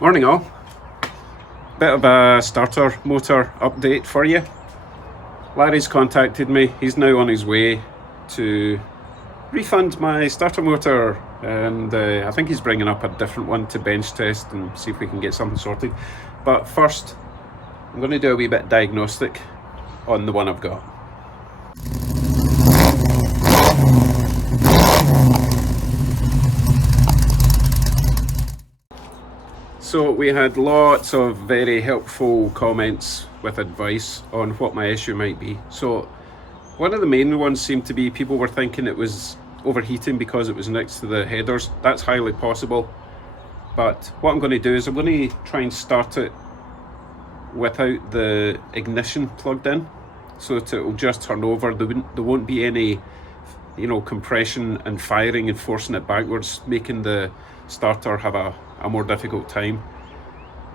Morning all. Bit of a starter motor update for you. Larry's contacted me. He's now on his way to refund my starter motor, and I think he's bringing up a different one to bench test and see if we can get something sorted. But first, I'm going to do a wee bit diagnostic on the one I've got. So we had lots of very helpful comments with advice on what my issue might be. So one of the main ones seemed to be people were thinking it was overheating because it was next to the headers. That's highly possible. But what I'm going to do is I'm going to try and start it without the ignition plugged in, so that it will just turn over. There won't be any, compression and firing and forcing it backwards, making the starter have a more difficult time.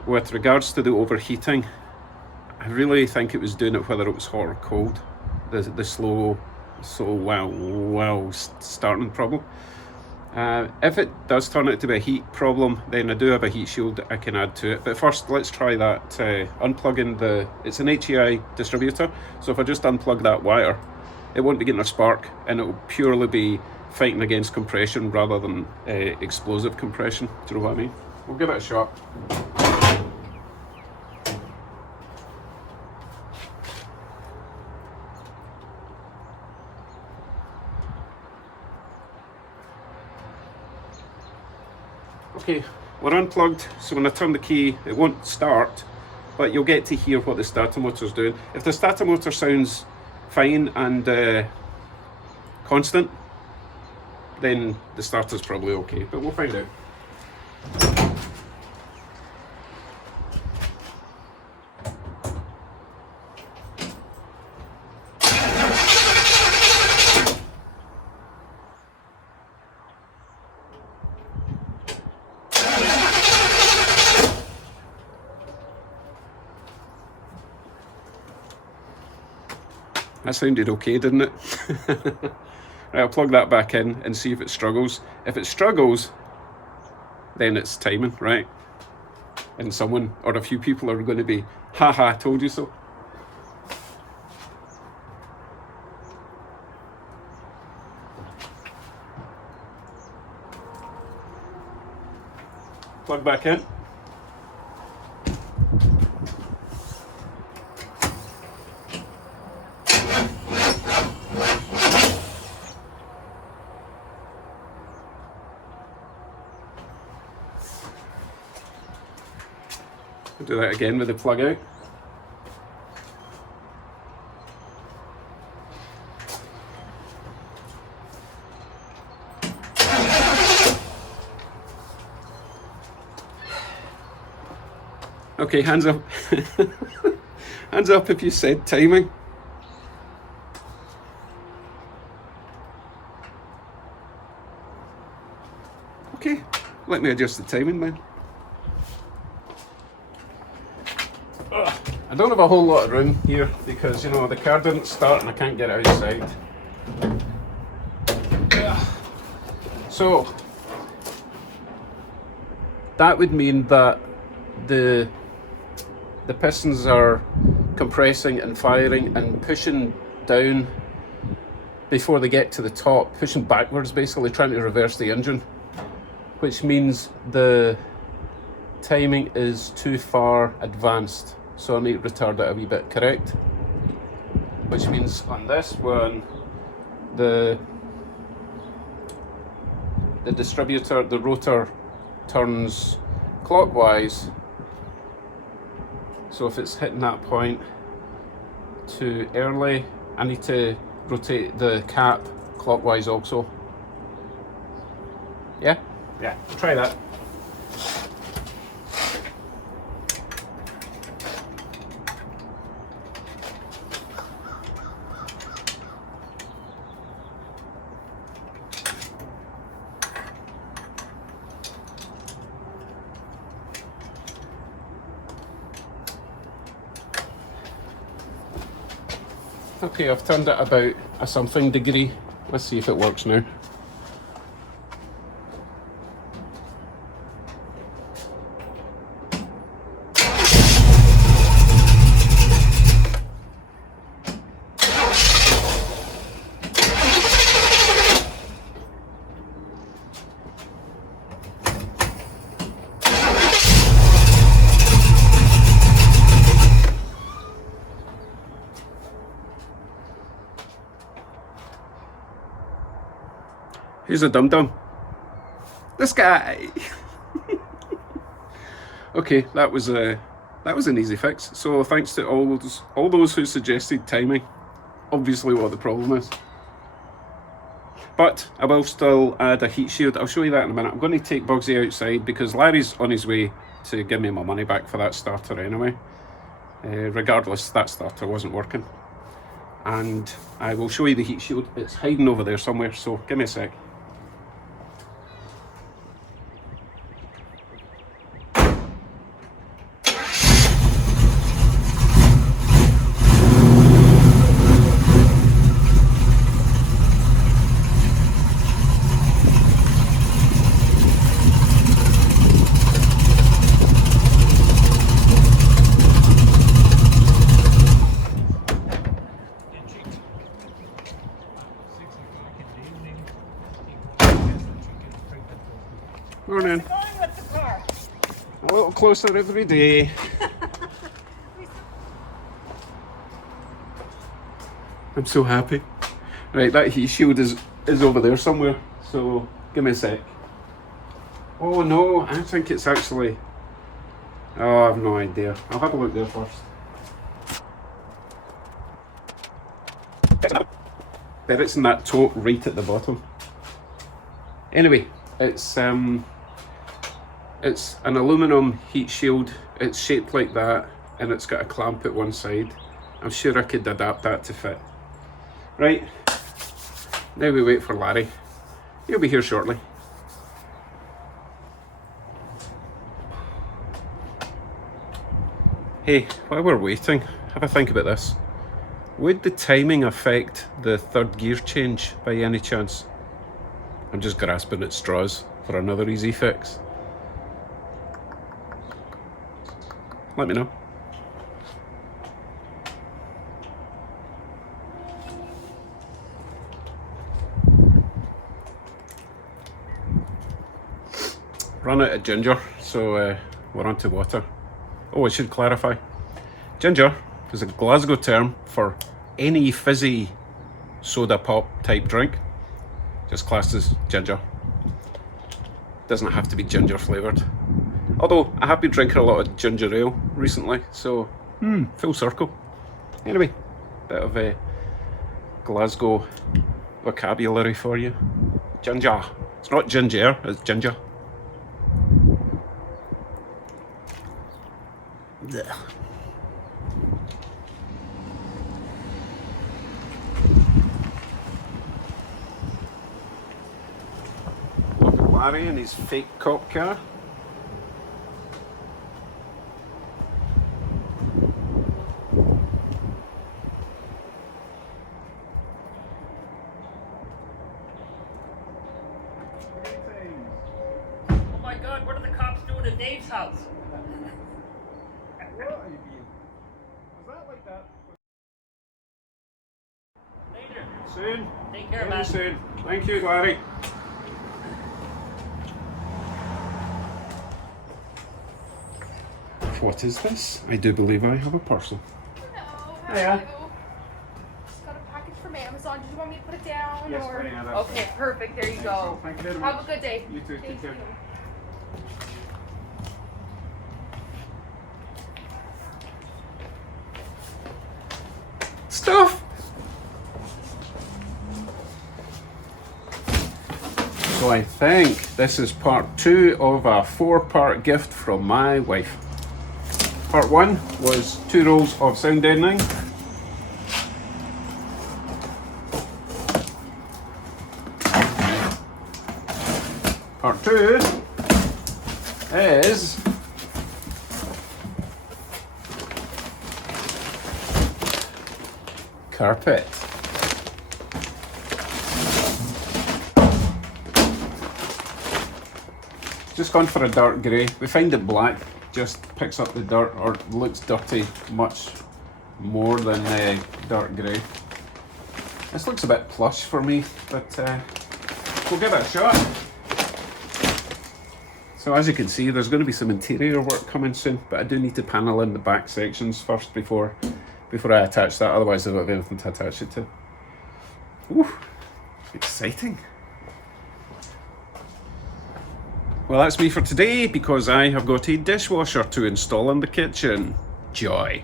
With regards to the overheating, I really think it was doing it whether it was hot or cold. The slow starting problem. If it does turn out to be a heat problem, then I do have a heat shield I can add to it. But first, let's try that. Unplugging it's an HEI distributor, so if I just unplug that wire, it won't be getting a spark, and it will purely be fighting against compression rather than explosive compression. Do you know what I mean? We'll give it a shot. Okay, we're unplugged, so when I turn the key, it won't start, but you'll get to hear what the starter motor's doing. If the starter motor sounds fine and constant, then the starter's probably okay, but we'll find out. That sounded okay, didn't it? Right, I'll plug that back in and see if it struggles. If it struggles, then it's timing, right? And someone or a few people are going to be, haha, told you so. Plug back in. I'll do that again with the plug out. Okay, hands up. Hands up if you said timing. Okay, let me adjust the timing then. I don't have a whole lot of room here because, the car didn't start and I can't get it outside. So, that would mean that the pistons are compressing and firing and pushing down before they get to the top, pushing backwards basically, trying to reverse the engine, which means the timing is too far advanced. So I need to retard it a wee bit, correct? Which means on this one, the distributor, the rotor turns clockwise. So if it's hitting that point too early, I need to rotate the cap clockwise also. Yeah, try that. Okay, I've turned it about a something degree. Let's see if it works now. Who's a dum-dum? This guy! Okay, that was an easy fix. So thanks to all those who suggested timing. Obviously what the problem is. But I will still add a heat shield. I'll show you that in a minute. I'm going to take Bugsy outside because Larry's on his way to give me my money back for that starter anyway. Regardless, that starter wasn't working. And I will show you the heat shield. It's hiding over there somewhere, so give me a sec. Morning. A little closer every day. I'm so happy. Right, that heat shield is over there somewhere, so give me a sec. Oh no, I think it's actually... Oh, I have no idea. I'll have a look there first. There it's in that tote right at the bottom. Anyway, it's an aluminum heat shield. It's shaped like that and it's got a clamp at one side. I'm sure I could adapt that to fit. Right, now we wait for Larry. He'll be here shortly. Hey, while we're waiting, have a think about this. Would the timing affect the third gear change by any chance? I'm just grasping at straws for another easy fix. Let me know. Run out of ginger, so we're on to water. Oh, I should clarify. Ginger is a Glasgow term for any fizzy soda pop type drink. Just classed as ginger. Doesn't have to be ginger flavoured. Although I have been drinking a lot of ginger ale recently, so full circle. Anyway, bit of Glasgow vocabulary for you. Ginger. It's not ginger, it's ginger. Blech. Look at Larry and his fake cop car. Oh my God, what are the cops doing at Dave's house? What are you being? Was that like that? Later. Soon. Take care, Very man. soon. Thank you, Larry. What is this? I do believe I have a parcel. Hello, how Hiya. are you? Just got a package from Amazon. Did you want me to put it down? Yes, or? please, yeah, that's Okay, fine. perfect. There you go. Thank you very much. Have a good day. You too. Take Thank care. you. Stuff! So I think this is part 2 of a 4-part gift from my wife. Part 1 was 2 rolls of sound deadening. Part 2 is carpet. Just gone for a dark grey. We find that black just picks up the dirt or looks dirty much more than dark grey. This looks a bit plush for me, but we'll give it a shot. So as you can see, there's going to be some interior work coming soon, but I do need to panel in the back sections first before I attach that, otherwise I don't have anything to attach it to. Ooh, exciting. well, that's me for today because I have got a dishwasher to install in the kitchen. Joy.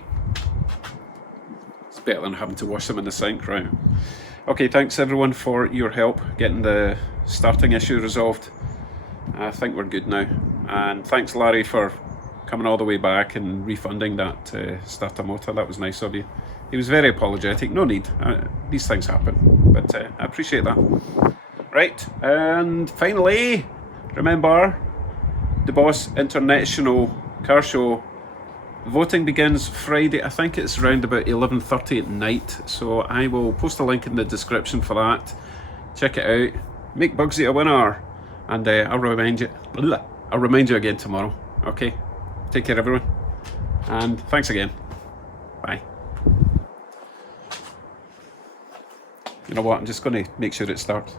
It's better than having to wash them in the sink, right? Okay, thanks everyone for your help getting the starting issue resolved. I think we're good now. And thanks Larry for coming all the way back and refunding that starter motor. That was nice of you. He was very apologetic. No need. These things happen. But I appreciate that. Right, and finally, remember, the Boss International Car Show. Voting begins Friday. I think it's around about 11:30 at night. So I will post a link in the description for that. Check it out. Make Bugsy a winner. And I'll remind you again tomorrow. Okay? Take care, everyone. And thanks again. Bye. You know what? I'm just going to make sure it starts.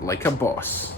Like a boss.